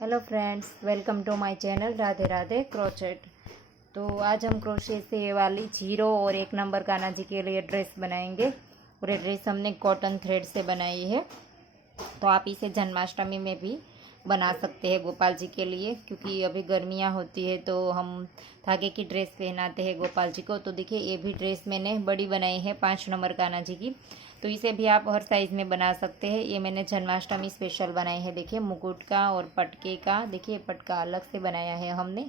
Hello friends, welcome to my channel Radhe Radhe crochet. तो आज हम क्रोशे से वाली 0 और 1 नंबर कान्हा जी के लिए ड्रेस बनाएंगे। और ये ड्रेस हमने कॉटन थ्रेड से बनाई है। तो आप इसे जन्माष्टमी में भी बना सकते हैं गोपाल जी के लिए, क्योंकि अभी गर्मियाँ होती है तो हम धागे की ड्रेस पहनाते हैं गोपाल जी को। तो देखिए, ये भी ड्रेस मैंने बड़ी बनाई है 5 नंबर कान्हा जी की। तो इसे भी आप हर साइज़ में बना सकते हैं। ये मैंने जन्माष्टमी स्पेशल बनाई है। देखिए, मुकुट का और पटके का, देखिए पटका अलग से बनाया है हमने।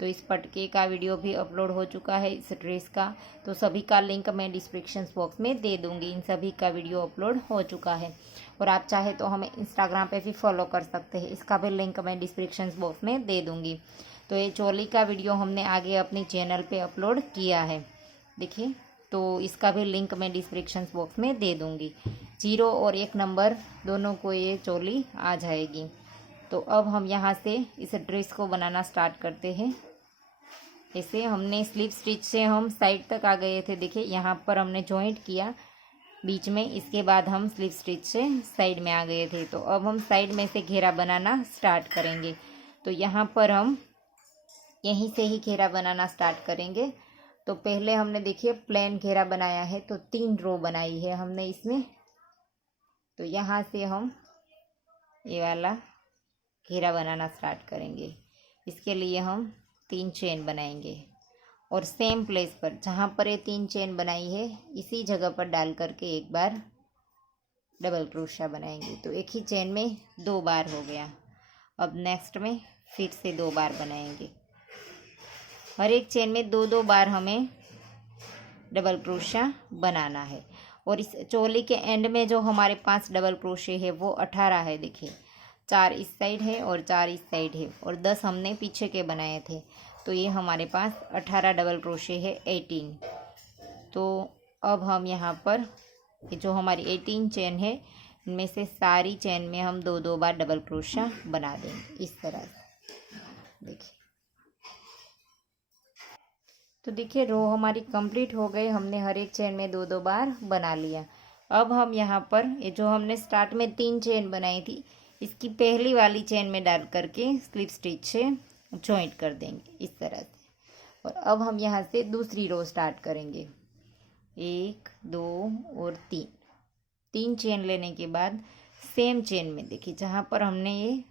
तो इस पटके का वीडियो भी अपलोड हो चुका है, इस ड्रेस का। तो सभी का लिंक मैं डिस्क्रिप्शन बॉक्स में दे दूंगी। इन सभी का वीडियो अपलोड हो चुका है। और आप चाहे तो हमें इंस्टाग्राम पे भी फॉलो कर सकते हैं, इसका भी लिंक मैं डिस्क्रिप्शन बॉक्स में दे दूंगी। तो ये चोली का वीडियो हमने आगे अपनी चैनल पे अपलोड किया है, देखिए। तो इसका भी लिंक मैं डिस्क्रिप्शन बॉक्स में दे दूंगी। 0 और 1 नंबर दोनों को ये चोली आ जाएगी। तो अब हम यहाँ से इस ड्रेस को बनाना स्टार्ट करते हैं। ऐसे हमने स्लीव स्टिच से हम साइड तक आ गए थे। देखिए, यहाँ पर हमने जॉइंट किया बीच में, इसके बाद हम स्लीव स्टिच से साइड में आ गए थे। तो अब हम साइड में से घेरा बनाना स्टार्ट करेंगे। तो यहाँ पर हम यहीं से ही घेरा बनाना स्टार्ट करेंगे। तो पहले हमने देखिए प्लेन घेरा बनाया है, तो 3 रो बनाई है हमने इसमें। तो यहाँ से हम ये वाला घेरा बनाना स्टार्ट करेंगे। इसके लिए हम 3 चेन बनाएंगे और सेम प्लेस पर जहाँ पर ये 3 चेन बनाई है, इसी जगह पर डाल करके एक बार डबल क्रोशा बनाएंगे। तो एक ही चेन में 2 बार हो गया। अब नेक्स्ट में फिर से 2 बार बनाएंगे। हर एक चेन में 2-2 बार हमें डबल क्रोशा बनाना है। और इस चोली के एंड में जो हमारे पास डबल क्रोशे है वो 18 है। देखिए, 4 इस साइड है और 4 इस साइड है, और 10 हमने पीछे के बनाए थे। तो ये हमारे पास 18 डबल क्रोशे है, 18। तो अब हम यहाँ पर ये जो हमारी 18 चेन है, इनमें से सारी चेन में हम 2-2 बार डबल क्रोशा बना देंगे इस तरह से। देखिए, तो देखिए रो हमारी कंप्लीट हो गई। हमने हर एक चेन में 2-2 बार बना लिया। अब हम यहाँ पर ये जो हमने स्टार्ट में 3 चेन बनाई थी, इसकी पहली वाली चेन में डाल करके स्लिप स्टिच से जॉइंट कर देंगे इस तरह से। और अब हम यहाँ से दूसरी रो स्टार्ट करेंगे। 1, 2 और 3 चेन लेने के बाद सेम चेन में देखिए, जहाँ पर हमने ये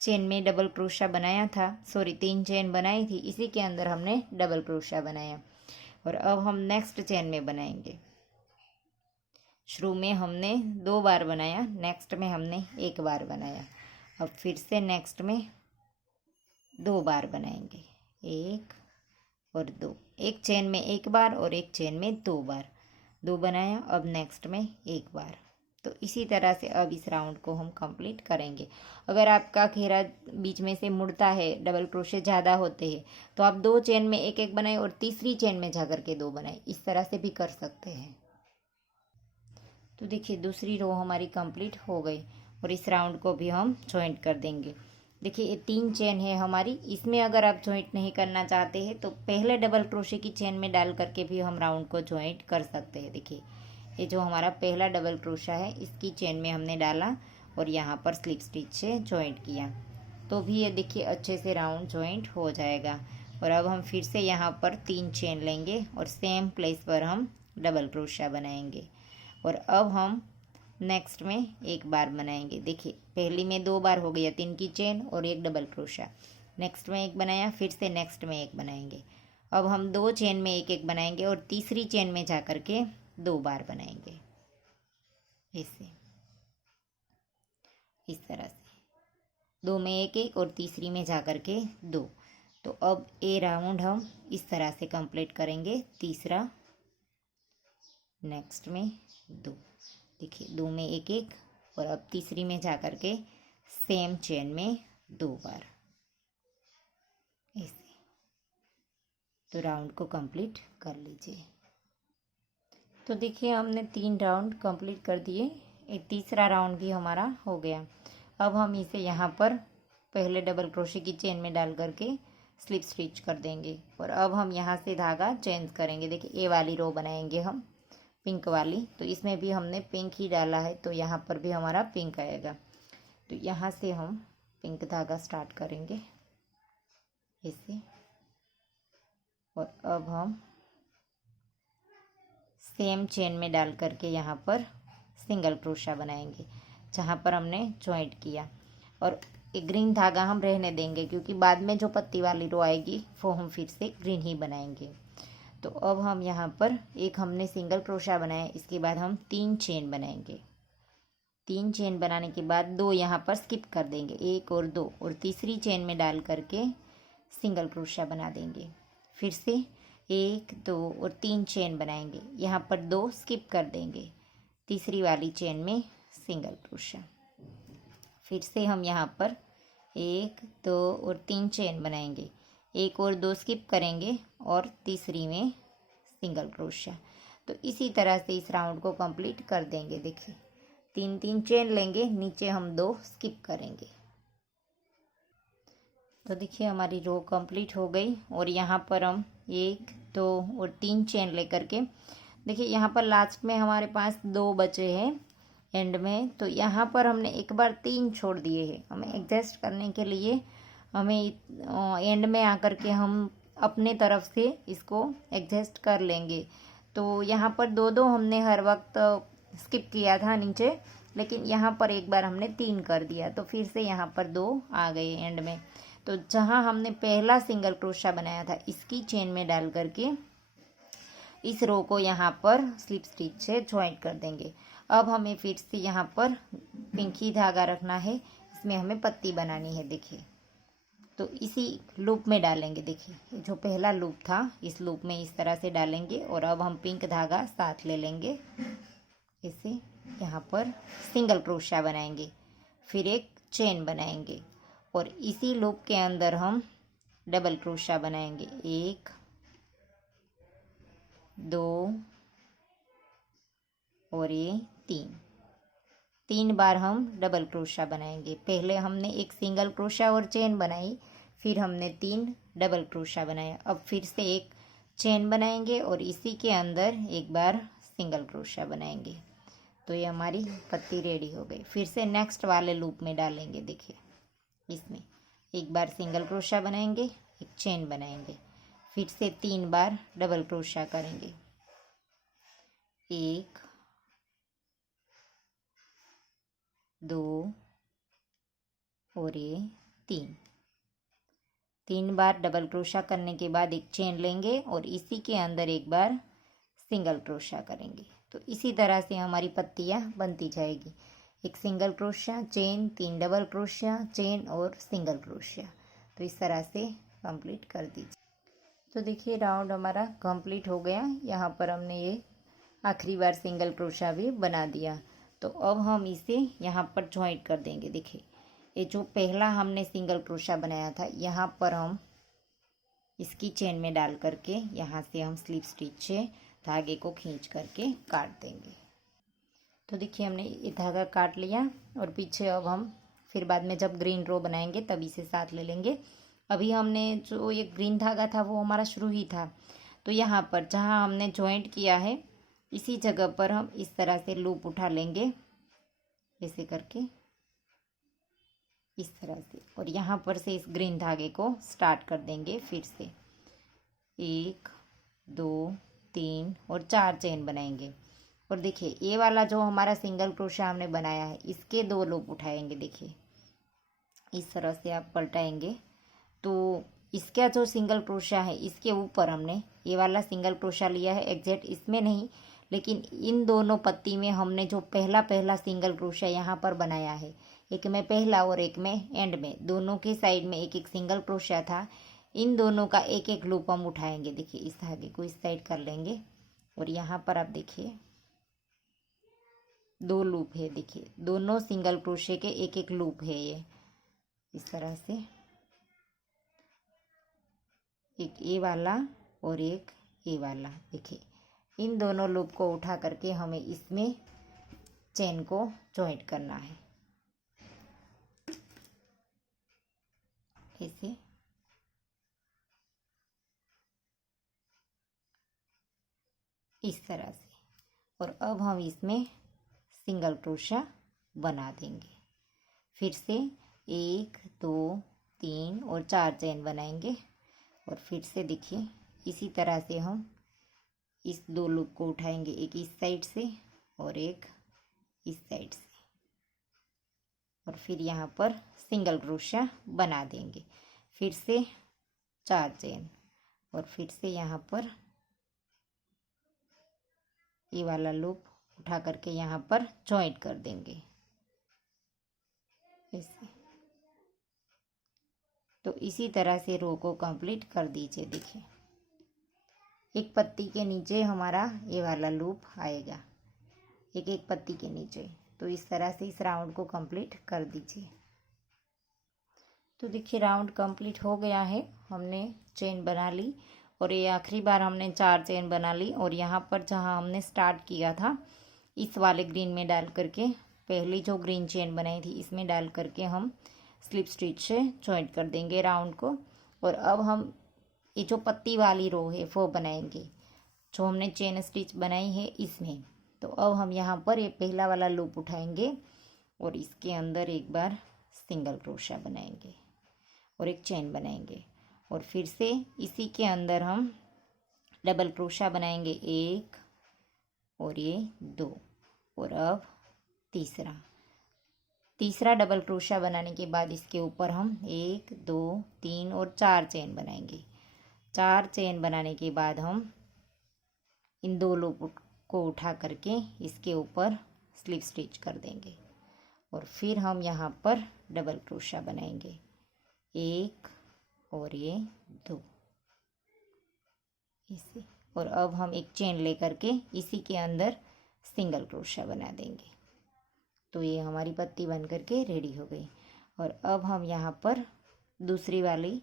चेन में डबल क्रोशा बनाया था, सॉरी 3 चेन बनाई थी, इसी के अंदर हमने डबल क्रोशा बनाया। और अब हम नेक्स्ट चेन में बनाएंगे। शुरू में हमने 2 बार बनाया, नेक्स्ट में हमने 1 बार बनाया। अब फिर से नेक्स्ट में 2 बार बनाएंगे, 1 और 2। एक चेन में 1 बार और एक चेन में 2 बार, 2 बनाया। अब नेक्स्ट में 1 बार। तो इसी तरह से अब इस राउंड को हम कंप्लीट करेंगे। अगर आपका घेरा बीच में से मुड़ता है, डबल क्रोशे ज़्यादा होते हैं, तो आप 2 चेन में 1-1 बनाए और तीसरी चेन में जा करके 2 बनाए, इस तरह से भी कर सकते हैं। तो देखिए, दूसरी रो हमारी कंप्लीट हो गई और इस राउंड को भी हम जॉइंट कर देंगे। देखिए, ये 3 चेन है हमारी, इसमें अगर आप जॉइंट नहीं करना चाहते हैं तो पहले डबल क्रोशे की चेन में डाल करके भी हम राउंड को जॉइंट कर सकते हैं। देखिए, ये जो हमारा पहला डबल क्रोशा है, इसकी चेन में हमने डाला और यहाँ पर स्लिप स्टिच से जॉइंट किया, तो भी ये देखिए अच्छे से राउंड जॉइंट हो जाएगा। और अब हम फिर से यहाँ पर 3 चेन लेंगे और सेम प्लेस पर हम डबल क्रोशा बनाएंगे। और अब हम नेक्स्ट में 1 बार बनाएंगे। देखिए, पहली में 2 बार हो गया, 3 की चेन और 1 डबल क्रोशा। नेक्स्ट में 1 बनाया, फिर से नेक्स्ट में 1 बनाएंगे। अब हम 2 चेन में 1-1 बनाएंगे और तीसरी चेन में जा कर के 2 बार बनाएंगे, ऐसे इस तरह से 2 में 1-1 और तीसरी में जा कर के 2। तो अब ये राउंड हम इस तरह से कंप्लीट करेंगे। तीसरा, नेक्स्ट में 2, देखिए 2 में 1-1 और अब तीसरी में जा कर के सेम चेन में 2 बार, ऐसे। तो राउंड को कंप्लीट कर लीजिए। तो देखिए, हमने 3 राउंड कंप्लीट कर दिए, एक तीसरा राउंड भी हमारा हो गया। अब हम इसे यहाँ पर पहले डबल क्रोशे की चेन में डाल करके स्लिप स्टिच कर देंगे। और अब हम यहाँ से धागा चेंज करेंगे। देखिए, ये वाली रो बनाएंगे हम पिंक वाली, तो इसमें भी हमने पिंक ही डाला है, तो यहाँ पर भी हमारा पिंक आएगा। तो तो यहाँ से हम पिंक धागा स्टार्ट करेंगे ऐसे, और अब हम सेम चेन में डाल करके यहाँ पर सिंगल क्रोशा बनाएंगे जहाँ पर हमने जॉइंट किया। और एक ग्रीन धागा हम रहने देंगे क्योंकि बाद में जो पत्ती वाली रो आएगी वो हम फिर से ग्रीन ही बनाएंगे। तो अब हम यहाँ पर एक हमने सिंगल क्रोशा बनाया, इसके बाद हम 3 चेन बनाएंगे। 3 चेन बनाने के बाद 2 यहाँ पर स्किप कर देंगे, 1 और 2, और तीसरी चेन में डाल करके सिंगल क्रोशा बना देंगे। फिर से 1 2 और 3 चेन बनाएंगे, यहाँ पर 2 स्किप कर देंगे, तीसरी वाली चेन में सिंगल क्रोशा। फिर से हम यहाँ पर 1 2 और 3 चेन बनाएंगे, 1 और 2 स्किप करेंगे और तीसरी में सिंगल क्रोशा। तो इसी तरह से इस राउंड को कंप्लीट कर देंगे। देखिए 3 चेन लेंगे, नीचे हम 2 स्किप करेंगे। तो देखिए हमारी रो कंप्लीट हो गई, और यहाँ पर हम 1 2 और 3 चेन लेकर के, देखिए यहाँ पर लास्ट में हमारे पास 2 बचे हैं एंड में, तो यहाँ पर हमने एक बार 3 छोड़ दिए हैं। हमें एडजस्ट करने के लिए हमें एंड में आकर के हम अपने तरफ से इसको एडजस्ट कर लेंगे। तो यहाँ पर 2 हमने हर वक्त स्किप किया था नीचे, लेकिन यहाँ पर एक बार हमने 3 कर दिया, तो फिर से यहाँ पर 2 आ गए एंड में। तो जहाँ हमने पहला सिंगल क्रोशा बनाया था इसकी चेन में डाल करके इस रो को यहाँ पर स्लिप स्टिच से ज्वाइंट कर देंगे। अब हमें फिर से यहाँ पर पिंक ही धागा रखना है, इसमें हमें पत्ती बनानी है। देखिए तो इसी लूप में डालेंगे। देखिए जो पहला लूप था इस लूप में इस तरह से डालेंगे, और अब हम पिंक धागा साथ ले लेंगे, इसे यहाँ पर सिंगल क्रोशा बनाएंगे, फिर एक चेन बनाएंगे, और इसी लूप के अंदर हम डबल क्रोशा बनाएंगे, 1 2 और ये 3 बार हम डबल क्रोशा बनाएंगे। पहले हमने एक सिंगल क्रोशा और चेन बनाई, फिर हमने 3 डबल क्रोशा बनाया, अब फिर से एक चेन बनाएंगे और इसी के अंदर एक बार सिंगल क्रोशा बनाएंगे। तो ये हमारी पत्ती रेडी हो गई। फिर से नेक्स्ट वाले लूप में डालेंगे। देखिए इसमें एक बार सिंगल क्रोशा बनाएंगे, एक चेन बनाएंगे, फिर से 3 बार डबल क्रोशा करेंगे, 1 2 और ये 3 बार डबल क्रोशा करने के बाद एक चेन लेंगे और इसी के अंदर एक बार सिंगल क्रोशा करेंगे। तो इसी तरह से हमारी पत्तियाँ बनती जाएगी, एक single crochet, chain, 3 double crochet, chain और सिंगल क्रोशा। तो इस तरह से कंप्लीट कर दीजिए। तो देखिए राउंड हमारा कंप्लीट हो गया। यहाँ पर हमने ये आखिरी बार सिंगल क्रोशा भी बना दिया। तो अब हम इसे यहाँ पर ज्वाइंट कर देंगे। देखिए ये जो पहला हमने सिंगल क्रोशा बनाया था यहाँ पर हम इसकी चेन में डाल करके यहाँ से हम स्लिप स्टिच से धागे को खींच करके काट देंगे। तो देखिए हमने ये धागा काट लिया, और पीछे अब हम फिर बाद में जब ग्रीन रो बनाएंगे तब इसे साथ ले लेंगे। अभी हमने जो ये ग्रीन धागा था वो हमारा शुरू ही था, तो यहाँ पर जहाँ हमने जॉइंट किया है इसी जगह पर हम इस तरह से लूप उठा लेंगे, ऐसे करके इस तरह से, और यहाँ पर से इस ग्रीन धागे को स्टार्ट कर देंगे। फिर से 1 2 3 और 4 चेन बनाएंगे, और देखिए ये वाला जो हमारा सिंगल क्रोशा हमने बनाया है इसके 2 लूप उठाएंगे। देखिए इस तरह से आप पलटाएंगे, तो इसका जो सिंगल क्रोशा है इसके ऊपर हमने ये वाला सिंगल क्रोशा लिया है, एग्जैक्ट इसमें नहीं, लेकिन इन दोनों पत्ती में हमने जो पहला सिंगल क्रोशा यहाँ पर बनाया है, एक में पहला और एक में एंड में, दोनों के साइड में एक एक सिंगल क्रोशा था, इन दोनों का एक एक लूप हम उठाएंगे। देखिए इस धागे को इस साइड कर लेंगे, और यहाँ पर आप देखिए 2 लूप है। देखिए दोनों सिंगल क्रोशे के एक एक लूप है, ये इस तरह से एक ये वाला और एक ये वाला। देखिए इन दोनों लूप को उठा करके हमें इसमें चेन को जॉइंट करना है, ऐसे इस तरह से, और अब हम इसमें सिंगल क्रोशा बना देंगे। फिर से 1 2 3 और 4 चेन बनाएंगे। और फिर से देखिए इसी तरह से हम इस 2 लूप को उठाएंगे, एक इस साइड से और एक इस साइड से, और फिर यहाँ पर सिंगल क्रोशिया बना देंगे। फिर से 4 चेन और फिर से यहाँ पर ये वाला लूप उठा करके यहाँ पर जॉइंट कर देंगे ऐसे। तो इसी तरह से रो को कंप्लीट कर दीजिए। देखिए एक पत्ती के नीचे हमारा ये वाला लूप आएगा, एक एक पत्ती के नीचे। तो इस तरह से इस राउंड को कंप्लीट कर दीजिए। तो देखिए राउंड कंप्लीट हो गया है, हमने चेन बना ली और ये आखिरी बार हमने 4 चेन बना ली। और यहाँ पर जहाँ हमने स्टार्ट किया था इस वाले ग्रीन में डाल करके, पहली जो ग्रीन चेन बनाई थी इसमें डाल करके हम स्लिप स्टिच से जॉइंट कर देंगे राउंड को। और अब हम ये जो पत्ती वाली रो है वो बनाएंगे, जो हमने चेन स्टिच बनाई है इसमें। तो अब हम यहाँ पर ये पहला वाला लूप उठाएंगे और इसके अंदर एक बार सिंगल क्रोशिया बनाएंगे और एक चेन बनाएंगे। और फिर से इसी के अंदर हम डबल क्रोशिया बनाएंगे, 1 और ये 2। और अब तीसरा डबल क्रोशिया बनाने के बाद इसके ऊपर हम 1 2 3 और 4 चेन बनाएंगे। 4 चेन बनाने के बाद हम इन 2 लूप को उठा करके इसके ऊपर स्लिप स्टिच कर देंगे। और फिर हम यहाँ पर डबल क्रोशिया बनाएंगे, 1 और ये 2 इसे। और अब हम एक चेन लेकर के इसी के अंदर सिंगल क्रोशिया बना देंगे। तो ये हमारी पत्ती बन करके रेडी हो गई। और अब हम यहाँ पर दूसरी वाली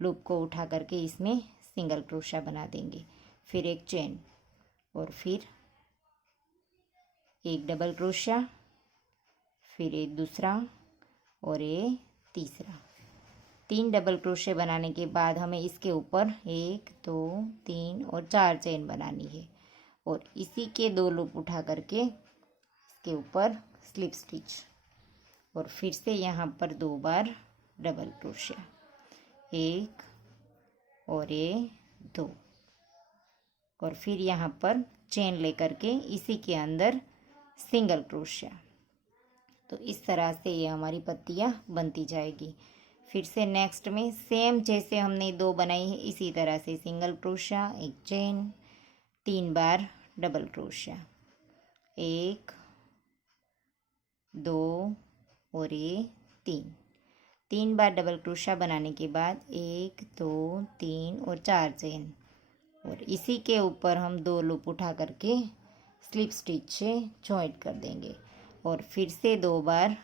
लूप को उठा करके इसमें सिंगल क्रोशिया बना देंगे, फिर एक चेन और फिर एक डबल क्रोशिया, फिर एक दूसरा और ये तीसरा। 3 डबल क्रोशिया बनाने के बाद हमें इसके ऊपर 1 2 3 और 4 चेन बनानी है। और इसी के 2 लूप उठा करके इसके ऊपर स्लिप स्टिच और फिर से यहाँ पर 2 बार डबल क्रोशिया, 1 और ये 2। और फिर यहाँ पर चेन लेकर के इसी के अंदर सिंगल क्रोशिया। तो इस तरह से ये हमारी पत्तियाँ बनती जाएगी। फिर से नेक्स्ट में सेम जैसे हमने 2 बनाई है इसी तरह से सिंगल क्रोशिया, एक चेन, 3 बार डबल क्रोशिया, 1 2 और ये 3 बार डबल क्रोशिया बनाने के बाद 1 2 3 और 4 चेन। और इसी के ऊपर हम 2 लूप उठा करके स्लिप स्टिच से जॉइंट कर देंगे। और फिर से 2 बार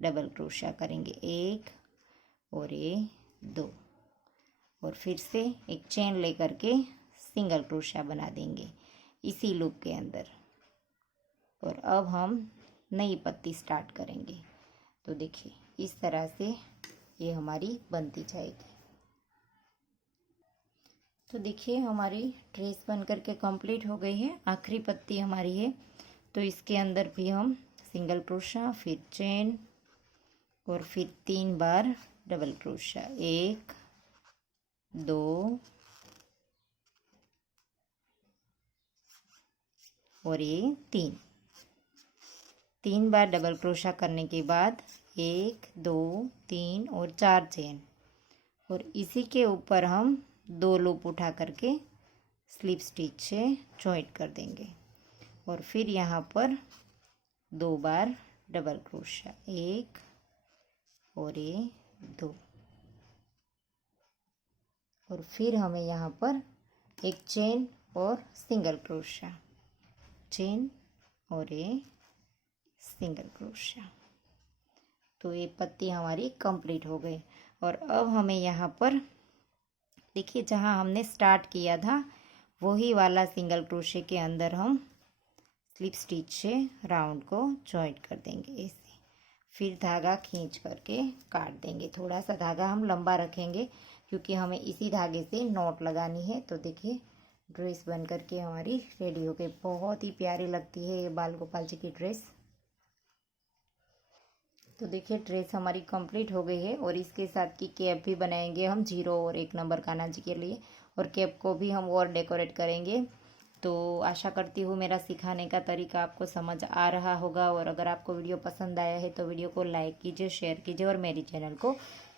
डबल क्रोशिया करेंगे, 1 और ये 2। और फिर से एक चेन लेकर के सिंगल क्रोशिया बना देंगे इसी लूप के अंदर। और अब हम नई पत्ती स्टार्ट करेंगे। तो देखिए इस तरह से ये हमारी बनती जाएगी। तो देखिए हमारी ड्रेस बन करके कंप्लीट हो गई है, आखिरी पत्ती हमारी है। तो इसके अंदर भी हम सिंगल क्रोशिया, फिर चेन और फिर 3 बार डबल क्रोशिया, 1 2 और ये 3 बार डबल क्रोशिया करने के बाद 1 2 3 और 4 चेन। और इसी के ऊपर हम 2 लूप उठा करके स्लिप स्टिच से जॉइंट कर देंगे। और फिर यहाँ पर 2 बार डबल क्रोशिया, 1 और ये 2। और फिर हमें यहाँ पर एक चेन और सिंगल क्रोशिया, चेन और ये सिंगल क्रोशिया। तो ये पत्ती हमारी कंप्लीट हो गई। और अब हमें यहाँ पर देखिए जहाँ हमने स्टार्ट किया था वही वाला सिंगल क्रोशिया के अंदर हम स्लिप स्टिच से राउंड को जॉइंट कर देंगे ऐसे। फिर धागा खींच करके काट देंगे, थोड़ा सा धागा हम लंबा रखेंगे क्योंकि हमें इसी धागे से नॉट लगानी है। तो देखिए ड्रेस बन करके हमारी रेडी हो गई। बहुत ही प्यारी लगती है ये बाल गोपाल जी की ड्रेस। तो देखिए ड्रेस हमारी कंप्लीट हो गई है और इसके साथ की कैप भी बनाएंगे हम 0 और 1 नंबर कान्हा जी के लिए, और कैप को भी हम और डेकोरेट करेंगे। तो आशा करती हूँ मेरा सिखाने का तरीका आपको समझ आ रहा होगा, और अगर आपको वीडियो पसंद आया है तो वीडियो को लाइक कीजिए, शेयर कीजिए और मेरी चैनल को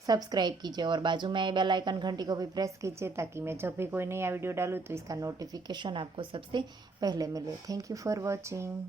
सब्सक्राइब कीजिए, और बाजू में बेल आइकन घंटी को भी प्रेस कीजिए ताकि मैं जब भी कोई नया वीडियो डालूँ तो इसका नोटिफिकेशन आपको सबसे पहले मिले। Thank you for watching.